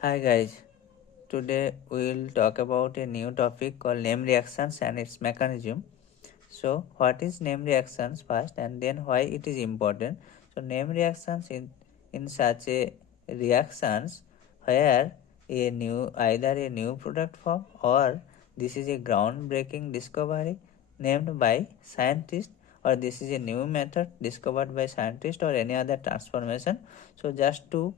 Hi guys, today we will talk about a new topic called name reactions and its mechanism. So, what is name reactions first and then why it is important? So, name reactions in such a reactions where either a new product form or this is a groundbreaking discovery named by scientists or this is a new method discovered by scientists or any other transformation. So, just to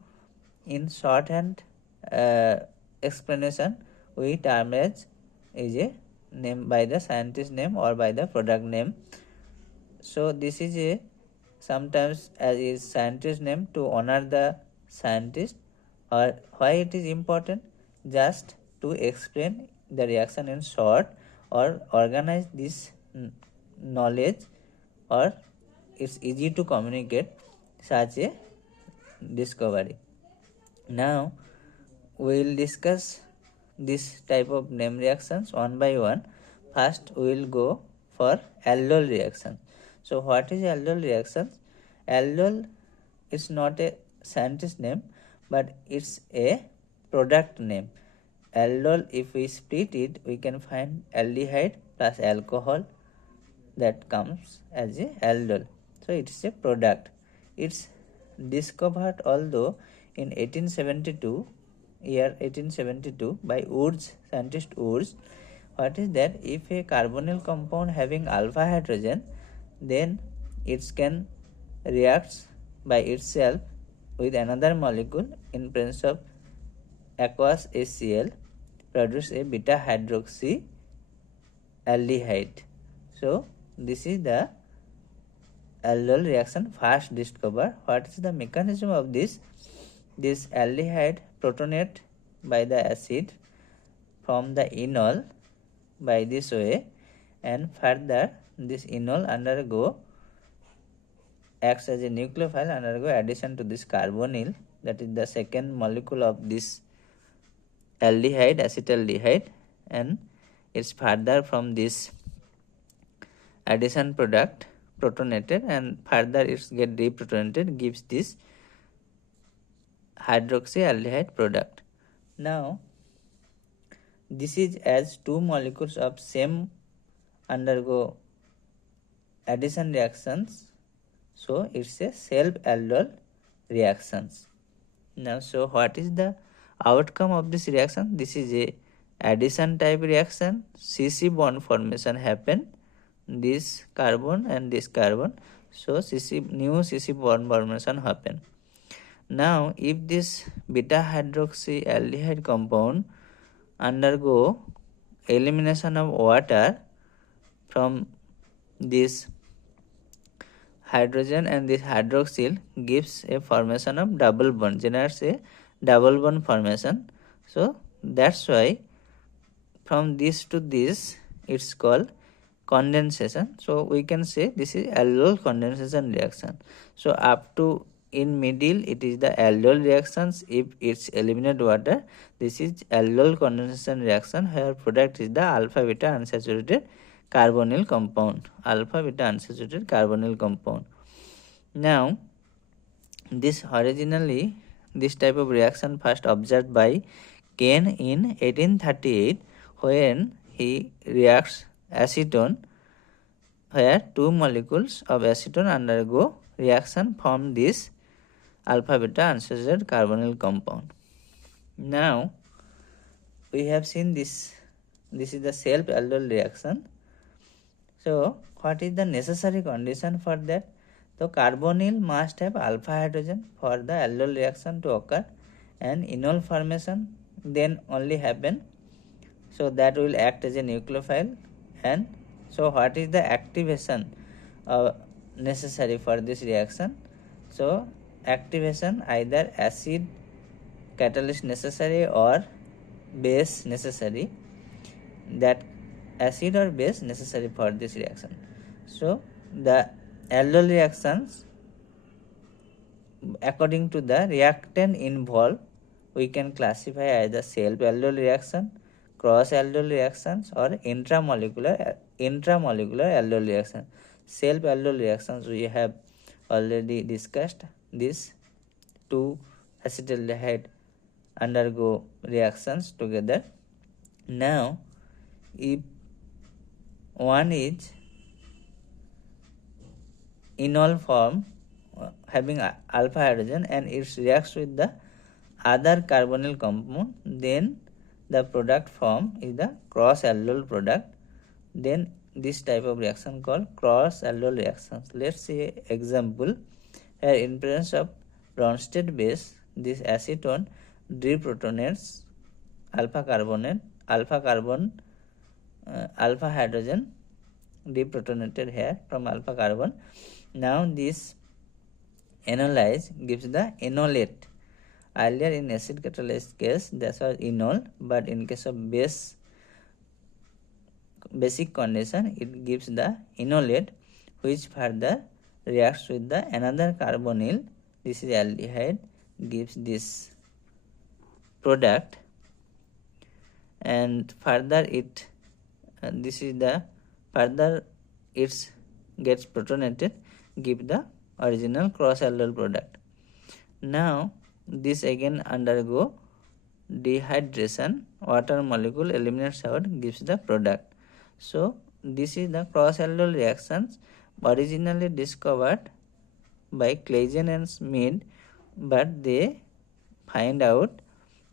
in shorthand uh, explanation, we term as is a name by the scientist name or by the product name. So this is a sometimes as is scientist name to honor the scientist, or why it is important just to explain the reaction in short or organize this knowledge, or it's easy to communicate such a discovery. Now we will discuss this type of name reactions one by one. First we will go for aldol reaction. So what is aldol reaction? Aldol is not a scientist name but it's a product name. Aldol, if we split it, we can find aldehyde plus alcohol, that comes as a aldol. So it is a product. It's discovered although in 1872, year 1872 by Woods, scientist Woods. What is that? If a carbonyl compound having alpha hydrogen, then it can reacts by itself with another molecule in presence of aqueous HCl, produce a beta hydroxy aldehyde. So this is the aldol reaction first discovered. What is the mechanism of this? This aldehyde protonate by the acid from the enol by this way, and further this enol acts as a nucleophile, undergo addition to this carbonyl, that is the second molecule of this aldehyde, acetaldehyde, and it's further from this addition product protonated and further it's get deprotonated, gives this hydroxyaldehyde product. Now this is as two molecules of same undergo addition reactions, so it's a self aldol reactions. Now so what is the outcome of this reaction? This is a addition type reaction. CC bond formation happen, this carbon and this carbon, so new CC bond formation happen. Now if this beta hydroxyaldehyde compound undergo elimination of water from this hydrogen, and this hydroxyl gives a formation of double bond, generates a double bond formation. So that's why from this to this it's called condensation. So we can say this is aldol condensation reaction. So up to in middle it is the aldol reactions. If it's eliminate water, this is aldol condensation reaction where product is the alpha beta unsaturated carbonyl compound. Alpha beta unsaturated carbonyl compound. Now this originally this type of reaction first observed by Kane in 1838 when he reacts acetone, where two molecules of acetone undergo reaction from this alpha beta unsaturated carbonyl compound. Now we have seen this is the self aldol reaction. So what is the necessary condition for that? So carbonyl must have alpha hydrogen for the aldol reaction to occur, and enol formation then only happen, so that will act as a nucleophile. And so what is the activation necessary for this reaction? So activation, either acid catalyst necessary or base necessary, that acid or base necessary for this reaction. So the aldol reactions according to the reactant involved we can classify either self aldol reaction, cross aldol reactions, or intramolecular aldol reaction. Self aldol reactions we have already discussed, this two acetaldehyde undergo reactions together. Now if one is enol form having alpha hydrogen and it reacts with the other carbonyl compound, then the product form is the cross aldol product. Then this type of reaction called cross aldol reactions. Let's see example. Here in presence of Bronsted base, this acetone deprotonates alpha carbon, alpha hydrogen deprotonated here from alpha carbon. Now this enolates gives the enolate. Earlier in acid catalyzed case that was enol, but in case of basic condition it gives the enolate, which further reacts with the another carbonyl, this is aldehyde, gives this product, and further it this is the further it gets protonated, give the original cross aldol product. Now this again undergo dehydration, water molecule eliminates out, gives the product. So this is the cross aldol reactions originally discovered by Claisen and Schmid, but they find out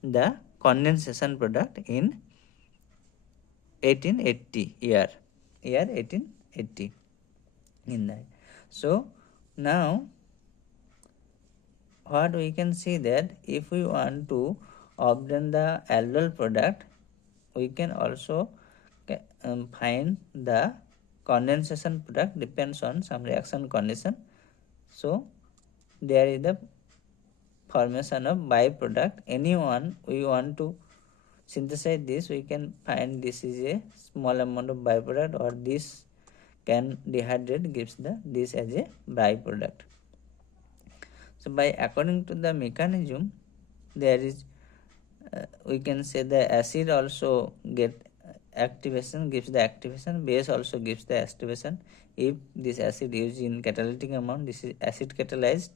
the condensation product in 1880 year 1880 in that. So now what we can see that if we want to obtain the aldol product, we can also find the condensation product depends on some reaction condition. So there is the formation of byproduct. Anyone we want to synthesize this, we can find this is a small amount of byproduct, or this can dehydrate gives the this as a byproduct. So by according to the mechanism, there is we can say the acid also get activation, gives the activation, base also gives the activation. If this acid used in catalytic amount, this is acid catalyzed,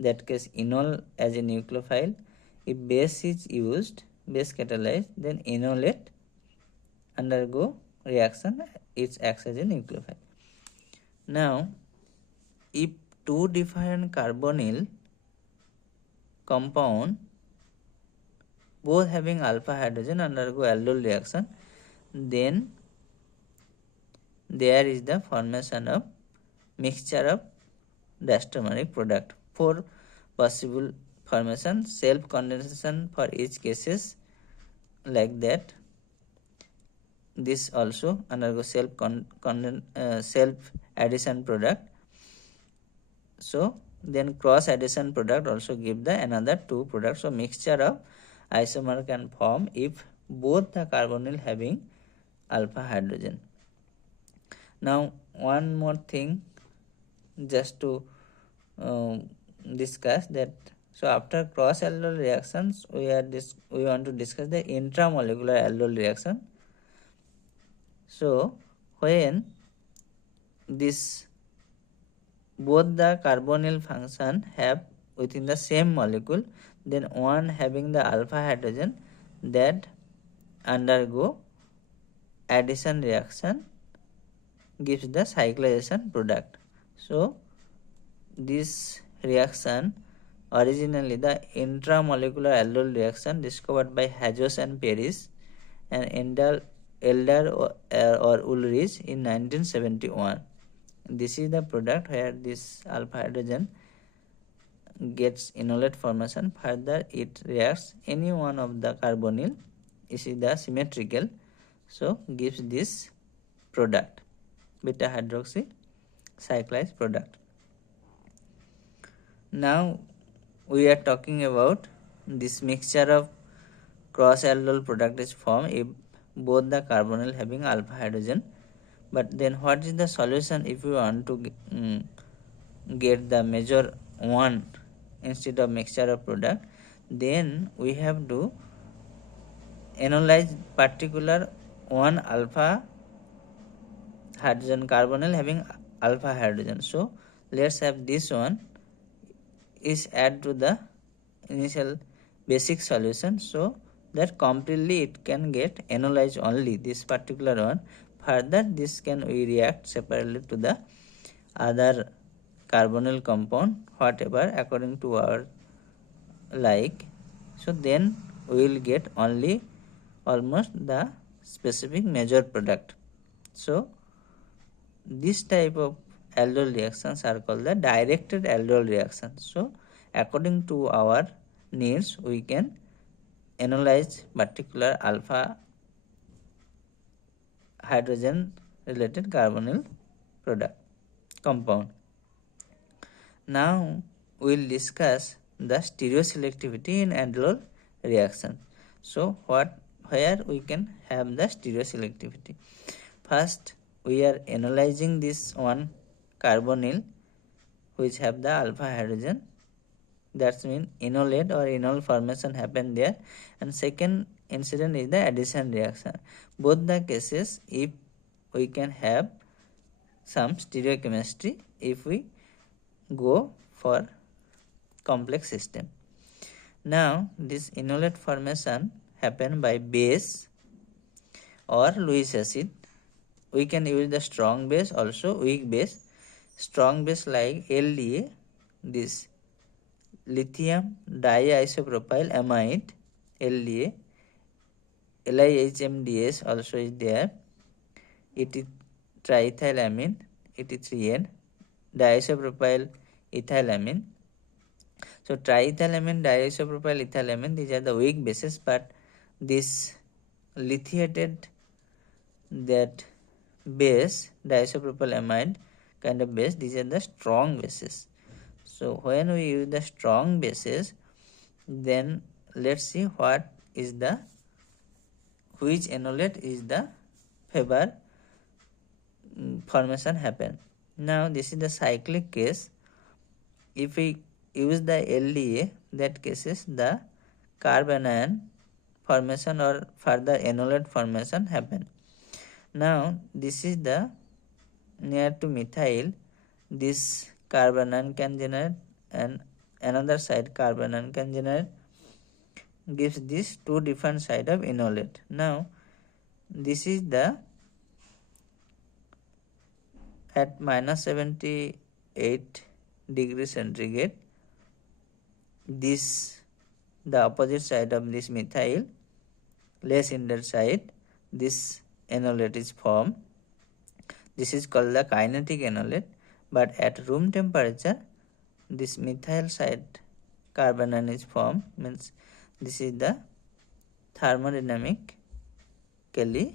that case enol as a nucleophile. If base is used, base catalyzed, then enolate undergo reaction, it acts as a nucleophile. Now if two different carbonyl compound both having alpha hydrogen undergo aldol reaction, then there is the formation of mixture of diastereomeric product. Four possible formation, self condensation for each cases like that. This also undergo self addition product. So then cross addition product also give the another two products. So mixture of isomer can form if both the carbonyl having alpha hydrogen. Now one more thing just to discuss that. So after cross aldol reactions, we want to discuss the intramolecular aldol reaction. So when this both the carbonyl function have within the same molecule, then one having the alpha hydrogen that undergo addition reaction gives the cyclization product. So this reaction originally the intramolecular aldol reaction discovered by Hajos and Paris and Elder or Ulrich in 1971. This is the product where this alpha hydrogen gets enolate formation. Further it reacts any one of the carbonyl, this is the symmetrical, so gives this product, beta hydroxy cyclized product. Now we are talking about this mixture of cross aldol product is formed if both the carbonyl having alpha hydrogen. But then what is the solution if we want to get the major one instead of mixture of product? Then we have to enolize particular one alpha hydrogen carbonyl having alpha hydrogen. So let's have this one is add to the initial basic solution, so that completely it can get enolized only this particular one. Further this can we react separately to the other carbonyl compound whatever according to our like, so then we will get only almost the specific major product. So this type of aldol reactions are called the directed aldol reactions. So according to our needs we can analyze particular alpha hydrogen related carbonyl product compound. Now we will discuss the stereoselectivity in aldol reaction. So where we can have the stereoselectivity. First we are analyzing this one carbonyl which have the alpha hydrogen, that means enolate or enol formation happen there, and second incident is the addition reaction. Both the cases if we can have some stereochemistry if we go for complex system. Now this enolate formation happen by base or Lewis acid. We can use the strong base also weak base. Strong base like LDA, this lithium diisopropyl amide LDA, LiHMDS also is there, it is triethylamine, it is 3N, diisopropyl ethylamine. So triethylamine, diisopropyl ethylamine, these are the weak bases, but this lithiated that base diisopropyl amide kind of base, these are the strong bases. So when we use the strong bases, then let's see what is the which enolate is the favor formation happen. Now this is the cyclic case. If we use the LDA, that cases the carbanion formation or further enolate formation happen. Now this is the near to methyl, this carbanion can generate and another side carbanion can generate, gives this two different side of enolate. Now this is the at minus 78 degrees centigrade, this the opposite side of this methyl less hindered side, this enolate is formed. This is called the kinetic enolate, but at room temperature this methyl side carbanion is formed, means this is the thermodynamically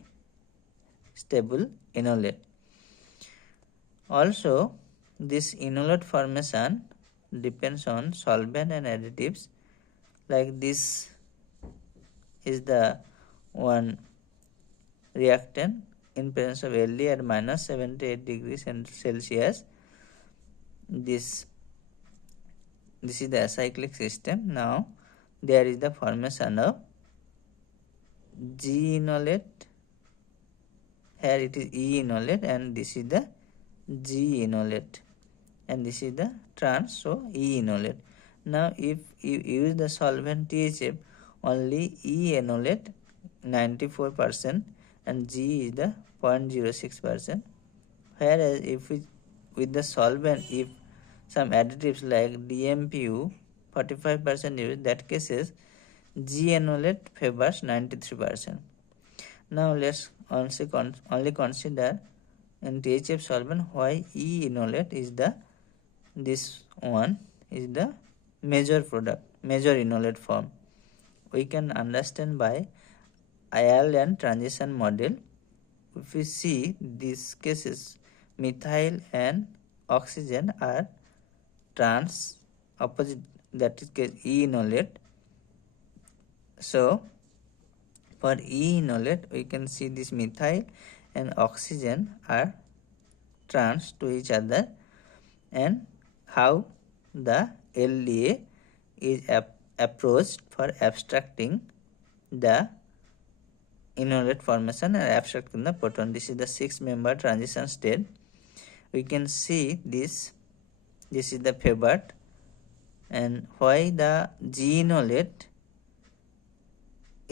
stable enolate. Also this enolate formation depends on solvent and additives, like this is the one reactant in presence of LD at minus 78 degrees Celsius. This is the acyclic system. Now there is the formation of G enolate, here it is E enolate, and this is the G enolate, and this is the trans, so E enolate. Now if you use the solvent THF, only E enolate 94% and G is the 0.06%, whereas if we, with the solvent, if some additives like DMPU 45% used, that cases G enolate favors 93%. Now let's only consider in THF solvent why E enolate is the, this one is the major product, major enolate form. We can understand by Ireland transition model. If we see these cases, methyl and oxygen are trans opposite, that is case E enolate. So for E enolate we can see this methyl and oxygen are trans to each other, and how the LDA is approached for abstracting the enolate formation and abstracting the proton. This is the 6-member transition state. We can see this is the favored, and why the G enolate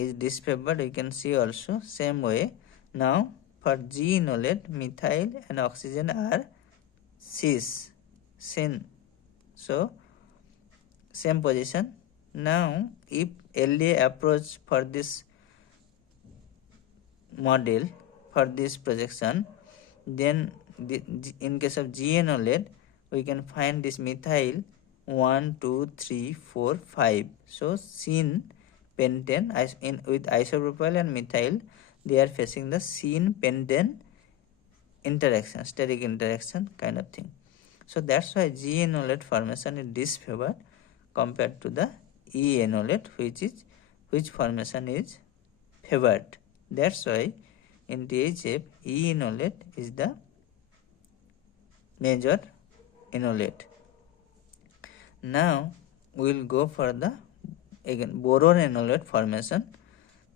is disfavored, we can see also same way. Now for G-enolate, methyl and oxygen are cis, syn. So same position. Now if LA approach for this model, for this projection, then in case of G-enolate we can find this methyl 1 2 3 4 5. So syn pentane with isopropyl and methyl, they are facing the syn pentane interaction, steric interaction kind of thing. So that's why G-enolate formation is disfavored compared to the E-enolate, which formation is favored. That's why in THF, E-enolate is the major enolate. Now we will go for the again boron enolate formation.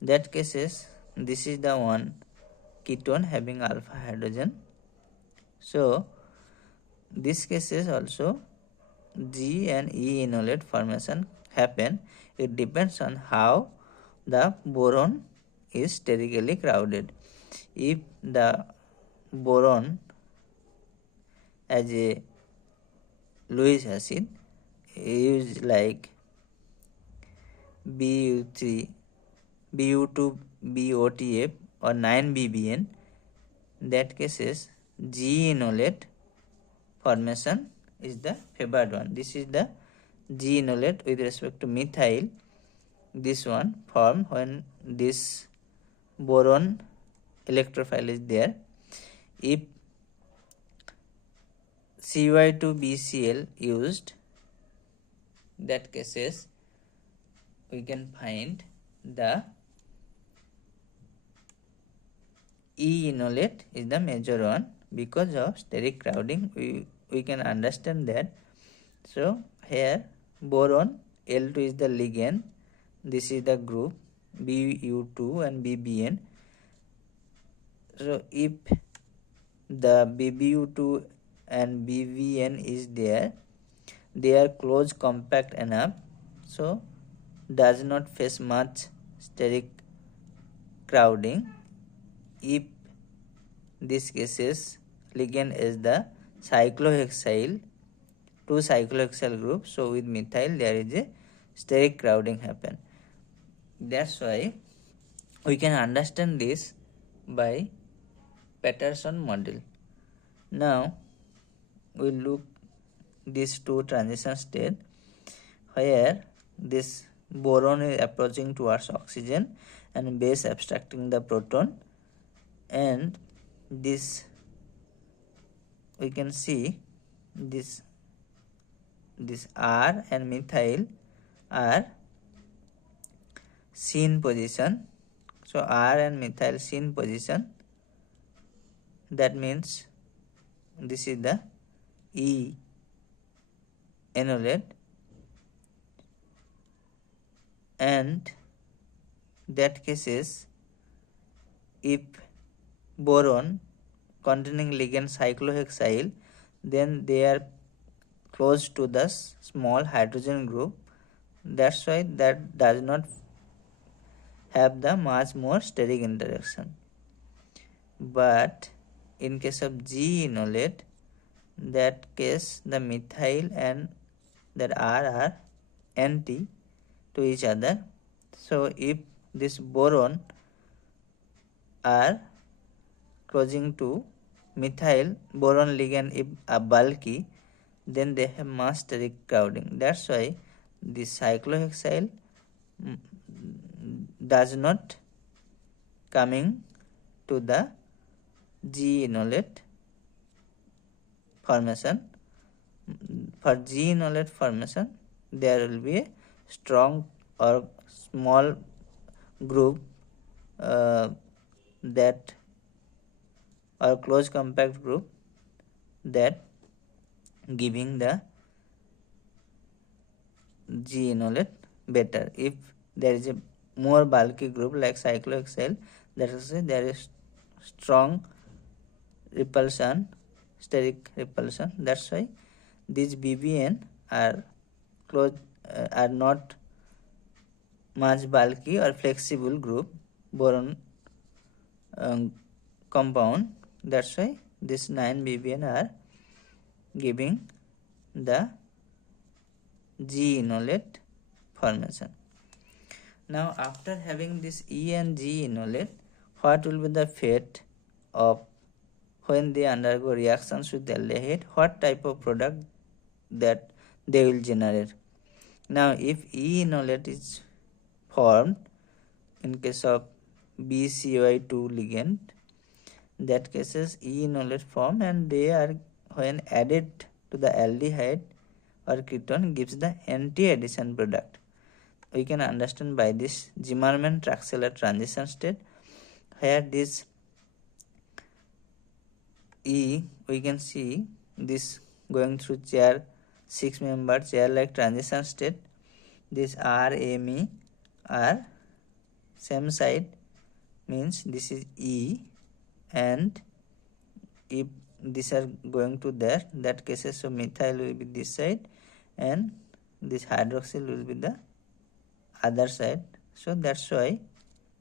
That cases, this is the one ketone having alpha hydrogen. So this cases also G and E enolate formation happen. It depends on how the boron is sterically crowded. If the boron as a Lewis acid is like Bu3, Bu2, BOTF or 9BBN, that cases G-enolate formation is the favored one. This is the G-enolate with respect to methyl. This one formed when this boron electrophile is there. If Cy2BCl used, that cases we can find the E-enolate is the major one because of steric crowding. We can understand that. So here boron L2 is the ligand. This is the group Bu2 and BBN. So if the BBU2 and BVN is there, they are close compact enough, so does not face much steric crowding. If this cases ligand is the cyclohexyl, two cyclohexyl groups, so with methyl there is a steric crowding happen. That's why we can understand this by Patterson model. Now we look these two transition state where this boron is approaching towards oxygen and base abstracting the proton, and this we can see this R and methyl are syn position. So R and methyl syn position, that means this is the E enolate, and that cases if boron containing ligand cyclohexyl, then they are close to the small hydrogen group. That's why that does not have the much more steric interaction. But in case of G enolate, that case the methyl and that R are anti to each other. So if this boron are closing to methyl, boron ligand if are bulky, then they have mass steric crowding. That's why this cyclohexyl does not coming to the G enolate formation. For G enolate formation, there will be a strong or small group that or close compact group that giving the G enolate better. If there is a more bulky group like cyclohexyl, that is there is strong repulsion, steric repulsion. That's why these BBN are close are not much bulky or flexible group boron compound. That's why this 9-BBN are giving the G-enolate formation. Now after having this E and G-enolate, what will be the fate of when they undergo reactions with aldehyde? What type of product that they will generate? Now if E-enolate is formed in case of BCY2 ligand, that cases E-enolate form, and they are when added to the aldehyde or ketone gives the anti-addition product. We can understand by this Zimmermann-Traxler transition state, where this E, we can see this going through chair 6-member chair-like transition state. This R, M, E are same side, means this is E, and if these are going to there, that cases so methyl will be this side and this hydroxyl will be the other side. So that's why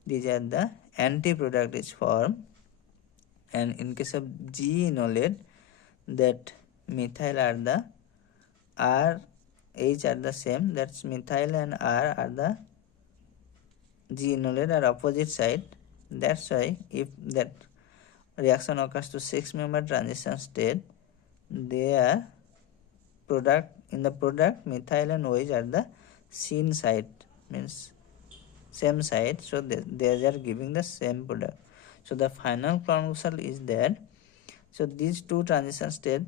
these are the anti-product is formed. And in case of G-enolate, that methyl are the R, H are the same, that's methyl and R are the G-enolate are opposite side. That's why if that reaction occurs to 6-member transition state, they are product, in the product methyl and OH are the syn side, means same side, so they are giving the same product. So the final conclusion is that, so these two transition states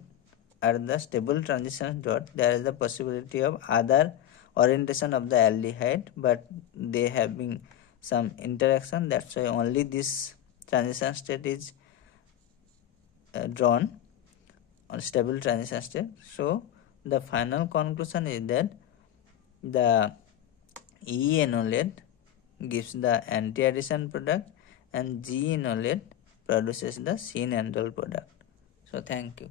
are the stable transition dot. There is the possibility of other orientation of the aldehyde, but they having some interaction. That's why only this transition state is drawn on stable transition state. So the final conclusion is that the E-enolate gives the anti-addition product and G-enolate produces the syn-aldol product. So thank you.